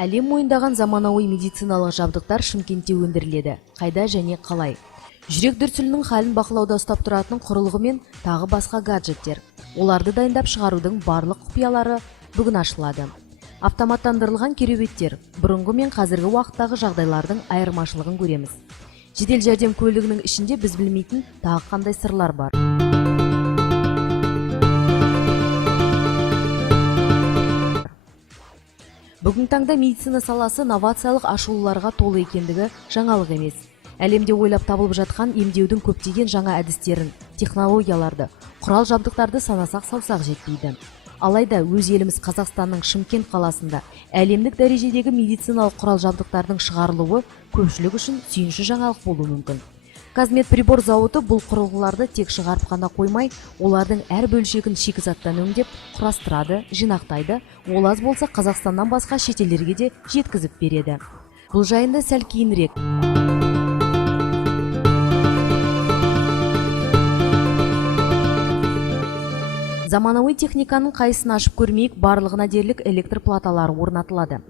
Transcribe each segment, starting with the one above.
Әлем мойындаған заманауи медициналық жабдықтар Шымкентте өндіріледі. Қайда және қалай? Жүрек дүрсілінің халін бақылауда ұстап тұратын құрылғы мен тағы басқа гаджеттер. Оларды дайындап шығарудың барлық құпиялары бүгін ашылады. Автоматтандырылған кереуеттер. Бұрынғы мен қазіргі уақыттағы жағдайлардың айырмашылығын көреміз. Жедел жәрдем көлігінің ішінде біз білмейтін тағы қандай сырлар бар. Бүгін таңда медицина саласы новациялық ашылуларға толы екендігі жаңалық емес. Әлемде ойлап табылып жатқан емдеудің көптеген жаңа әдістерін, технологияларды, құрал жабдықтарды санасақ саусақ жетпейді. Алайда өз еліміз Қазақстанның Шымкент қаласында әлемдік дәрежедегі медициналық құрал жабдықтардың шығарылуы көпшілік үшін сүйінші жаңалық болуы мүмкін. Казмедприбор зауыты бұл құрылғыларды тек шығарып қана қоймай, олардың әр бөлшегін шикізаттан өңдеп, құрастырады, жинақтайды, ол аз болса Қазақстаннан басқа шетелдерге де жеткізіп береді. Бұл жайында сәл кейінірек. Заманауи техниканың қайсысын ашып көрмейік, барлығына дерлік электр платалары орнатылады.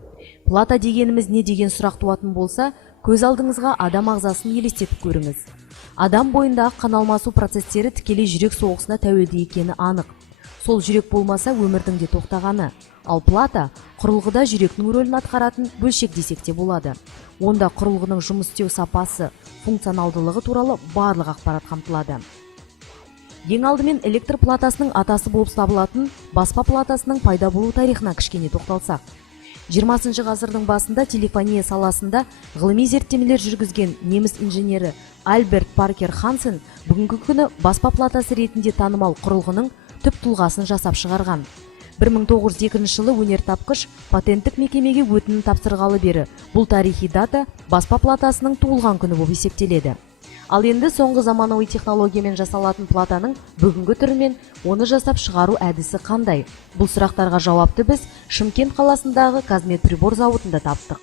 Плата дегеніміз не деген сұрақ туатын болса, көз алдыңызға адам ағзасын елестетіп көріңіз. Адам бойындағы қан алмасу процестері тікелей жүрек соғысына тәуелді екені анық. Сол жүрек болмаса өмірдің де тоқтағаны. Ал плата құрылғыда жүректің рөлін атқаратын бөлшек десек те болады. Онда құрылғының жұмыс істеу сапасы, функционалдылығы туралы барлық ақпарат қамтылады. Ең алдымен электр платасының атасы болып табылатын баспа платасының пайда болу тарихына кішкене тоқталсақ. 20 ғасырдың басында телефония саласында ғылыми зерттемелер жүргізген неміс инженері Альберт Паркер Хансен бүгінгі күні баспа платасы ретінде танымал құрылғының түп тұлғасын жасап шығарған. 1902 жылы өнертапқыш патенттік мекемеге өтінім тапсырғалы бері бұл тарихи дата баспа платасының туылған күні болып есептеледі. Ал енді соңғы заманауи технологиямен жасалатын платаның бүгінгі түрімен оны жасап шығару әдісі қандай? Бұл сұрақтарға жауапты біз Шымкент қаласындағы Казмедприбор зауытында таптық.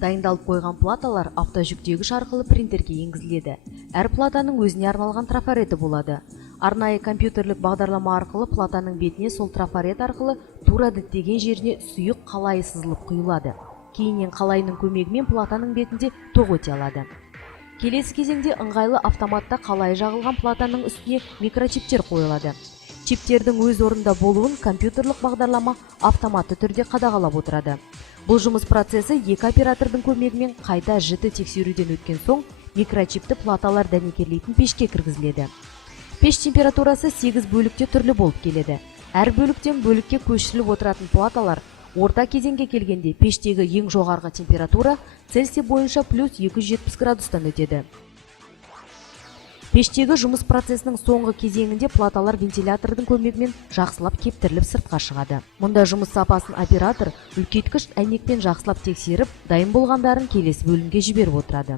Дайындалып қойған платалар автожүктегіш арқылы принтерге енгізіледі. Әр платаның өзіне арналған трафареті болады. Арнайы компьютерлік бағдарлама арқылы платаның бетіне сол трафарет арқылы тура діттеген жеріне сұйық қалайы сызылып құйылады. Кейіннен қалайының көмегімен платаның бетінде тоқ өте алады. Келесі кезеңде ыңғайлы автоматта қалайы жағылған платаның үстіне микрочиптер қойылады. Чиптердің өз орында болуын компьютерлік бағдарлама автоматты түрде қадағалап отырады. Бұл жұмыс процесі екі оператордың көмегімен қайта жіті тексеруден өткен соң микрочипті платалар дәнекерлейтін пешке кіргізіледі. Пеш температурасы 8 бөлікте түрлі болып келеді. Әр бөліктен бөлікке көшіріліп отыратын платалар орта кезеңге келгенде пештегі ең жоғарғы температура Цельсий бойынша плюс 270 градустан өтеді. Пештегі жұмыс процесінің соңғы кезеңінде платалар вентилятордың көмегімен жақсылап кептіріліп сыртқа шығады. Мұнда жұмыс сапасын оператор үлкейткіш әйнекпен жақсылап тексеріп, дайын болғандарын келесі бөлімге жіберіп отырады.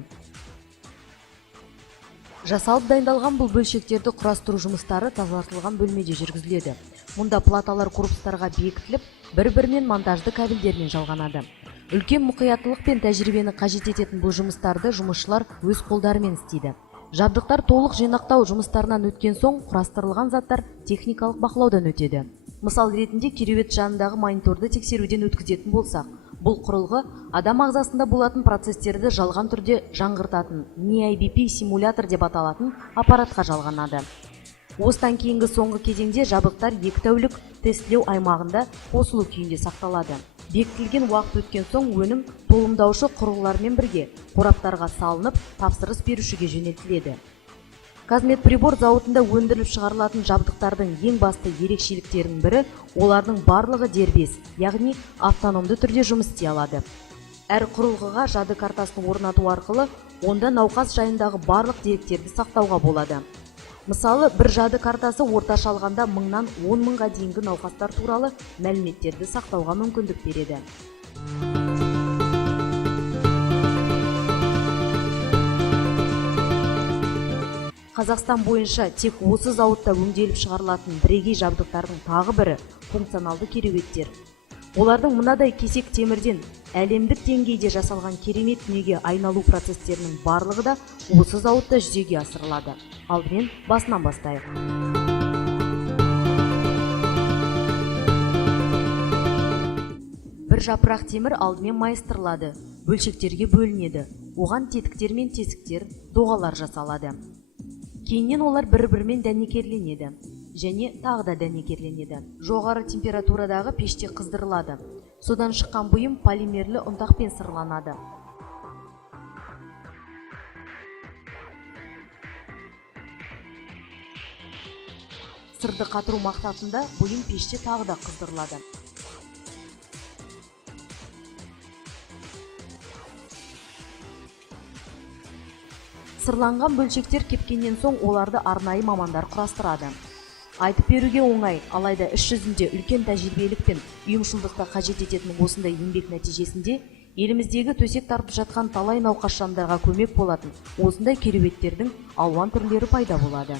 Жасалып дайындалған бұл бөлшектерді құрастыру жұмыстары тазартылған бөлмеде жүргізіледі. Мұнда платалар корпустарға бекітіліп, бір-бірінен монтажды кабельдермен жалғанады. Үлкен мұқияттылық пен тәжірибені қажет ететін бұл жұмыстарды жұмысшылар өз қолдарымен істейді. Жабдықтар толық жинақтау жұмыстарынан өткен соң құрастырылған заттар техникалық бақылаудан өтеді. Мысал ретінде кереует жанындағы мониторды тексеруден өткізетін болсақ, бұл құрылғы адам ағзасында болатын процестерді жалған түрде жаңғыртатын NIBP симулятор деп аталатын аппаратқа жалғанады. Осыдан кейінгі соңғы кезеңде жабдықтар 2 тәулік тестілеу аймағында қосылу күйінде сақталады. Бекітілген уақыт өткен соң өнім толымдаушы құрылғылармен бірге қораптарға салынып, тапсырыс берушіге жөнелтіледі. Казмедприбор зауытында өндіріліп шығарылатын жабдықтардың ең басты ерекшеліктерінің бірі олардың барлығы дербес, яғни автономды түрде жұмыс істей алады. Әр құрылғыға жады картасын орнату арқылы онда науқас жайындағы барлық деректерді сақтауға болады. Мысалы, бір жады картасы орташа алғанда 1000-нан 10 мыңға дейінгі науқастар туралы мәліметтерді сақтауға мүмкіндік береді. Қазақстан бойынша тек осы зауытта өңделіп шығарылатын бірегей жабдықтардың тағы бірі функционалды кереуеттер. Олардың мынадай кесек темірден Әлемдік деңгейде жасалған керемет дүниеге айналу процестерінің барлығы да осы зауытта жүзеге асырылады. Алдымен басынан бастайық. Бір жапырақ темір алдымен майыстырылады, бөлшектерге бөлінеді. Оған тетіктер мен тесіктер, доғалар жасалады. Кейіннен олар бір-бірімен дәнекерленеді және тағы да дәнекерленеді. Жоғары температурадағы пеште қыздырылады. Содан шыққан бұйым полимерлі ұнтақпен сырланады. Сырды қатыру мақсатында бұйым пеште тағы да қыздырылады. Сырланған бөлшектер кепкеннен соң оларды арнайы мамандар құрастырады. Айтып беруге оңай, алайда іс жүзінде үлкен тәжірибелік пен ұйымшылдықты қажет ететін осындай еңбек нәтижесінде еліміздегі төсек тартып жатқан талай науқас жандарға көмек болатын осындай кереуеттердің алуан түрлері пайда болады.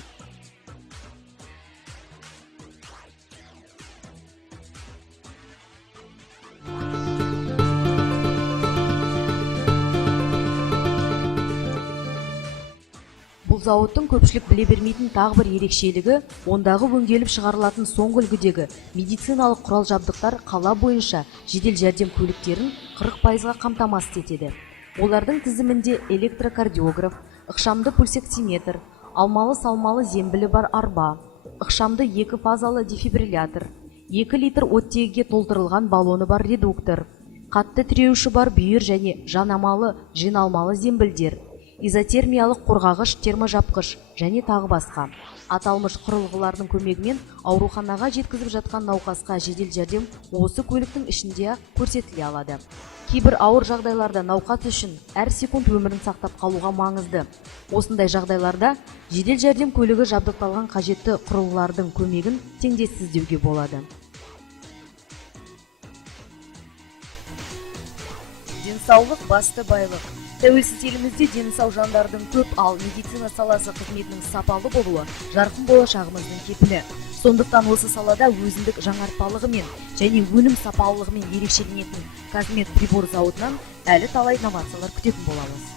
Бұл зауыттың көпшілік біле бермейтін тағы бір ерекшелігі, ондағы өңделіп шығарылатын соңғы үлгідегі медициналық құрал жабдықтар қала бойынша жедел жәрдем көліктерін 40%-ға қамтамасыз етеді. Олардың тізімінде электрокардиограф, ықшамды пульсоксиметр, алмалы-салмалы зембілі бар арба, ықшамды 2 фазалы дефибриллятор, 2 литр оттегіге толтырылған баллоны бар редуктор, қатты тіреуші бар бүйір және жанамалы жиналмалы зембілдер, изотермиялық қорғағыш терможапқыш және тағы басқа. Аталмыш құрылғылардың көмегімен ауруханаға жеткізіп жатқан науқасқа жедел жәрдем осы көліктің ішінде көрсетіле алады. Кейбір ауыр жағдайларда науқас үшін әр секунд өмірін сақтап қалуға маңызды. Осындай жағдайларда жедел жәрдем көлігі жабдықталған қажетті құрылғылардың көмегін теңдессіз деуге болады. Денсаулық басты байлық. Тәуелсіз елімізде дені сау жандардың көп, ал медицина саласы қызметінің сапалы болуы жарқын болашағымыздың кепілі. Сондықтан осы салада өзіндік жаңартпалығымен және өнім сапалылығымен ерекшеленетін Казмет прибор зауытынан әлі талай инновациялар күтетін боламыз.